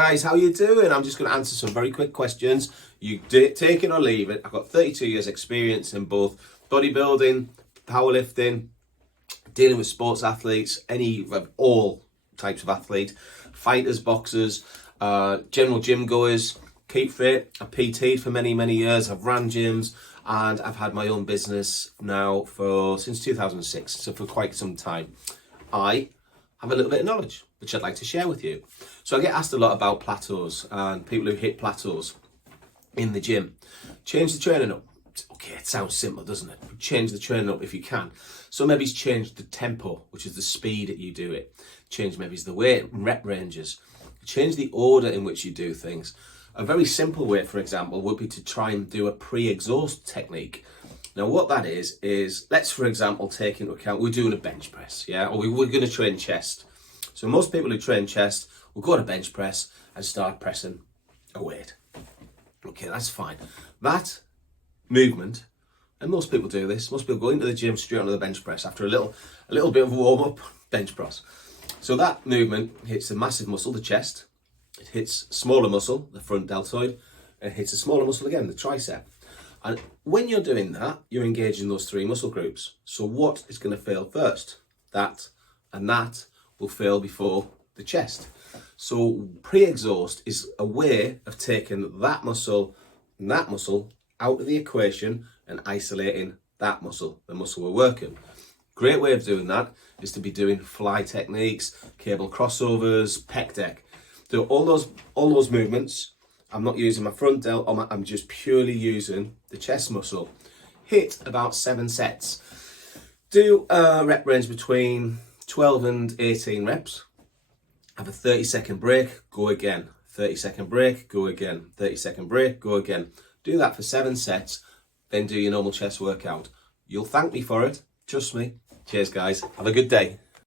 Guys, how you doing? I'm just going to answer some very quick questions. You take it or leave it. I've got 32 years experience in both bodybuilding, powerlifting, dealing with sports athletes, all types of athletes, fighters, boxers, general gym goers, keep fit. I PT'd for many years. I've ran gyms and I've had my own business now since 2006, so for quite some time. I have a little bit of knowledge which I'd like to share with you. So I get asked a lot about plateaus and people who hit plateaus in the gym. Change the training up. Okay, it sounds simple, doesn't it? Change the training up if you can. So maybe change the tempo, which is the speed that you do it. Change maybe the weight and rep ranges. Change the order in which you do things. A very simple way, for example, would be to try and do a pre-exhaust technique. Now what that is let's, for example, take into account we're doing a bench press, yeah? Or we're going to train chest. So most people who train chest will go to bench press and start pressing a weight. Okay, that's fine. That movement, and most people do this, most people go into the gym straight onto the bench press after a little bit of warm-up, bench press. So that movement hits the massive muscle, the chest. It hits smaller muscle, the front deltoid, and hits a smaller muscle again, the tricep. And when you're doing that, you're engaging those three muscle groups. So what is going to fail first? That and that will fail before the chest. So pre-exhaust is a way of taking that muscle and that muscle out of the equation and isolating that muscle, the muscle we're working. Great way of doing that is to be doing fly techniques, cable crossovers, pec deck. Do all those movements. I'm not using my front delt, I'm just purely using the chest muscle. Hit about 7 sets. Do a rep range between 12 and 18 reps. Have a 30-second break, go again. 30-second break, go again. 30-second break, go again. Do that for 7 sets, then do your normal chest workout. You'll thank me for it, trust me. Cheers guys, have a good day.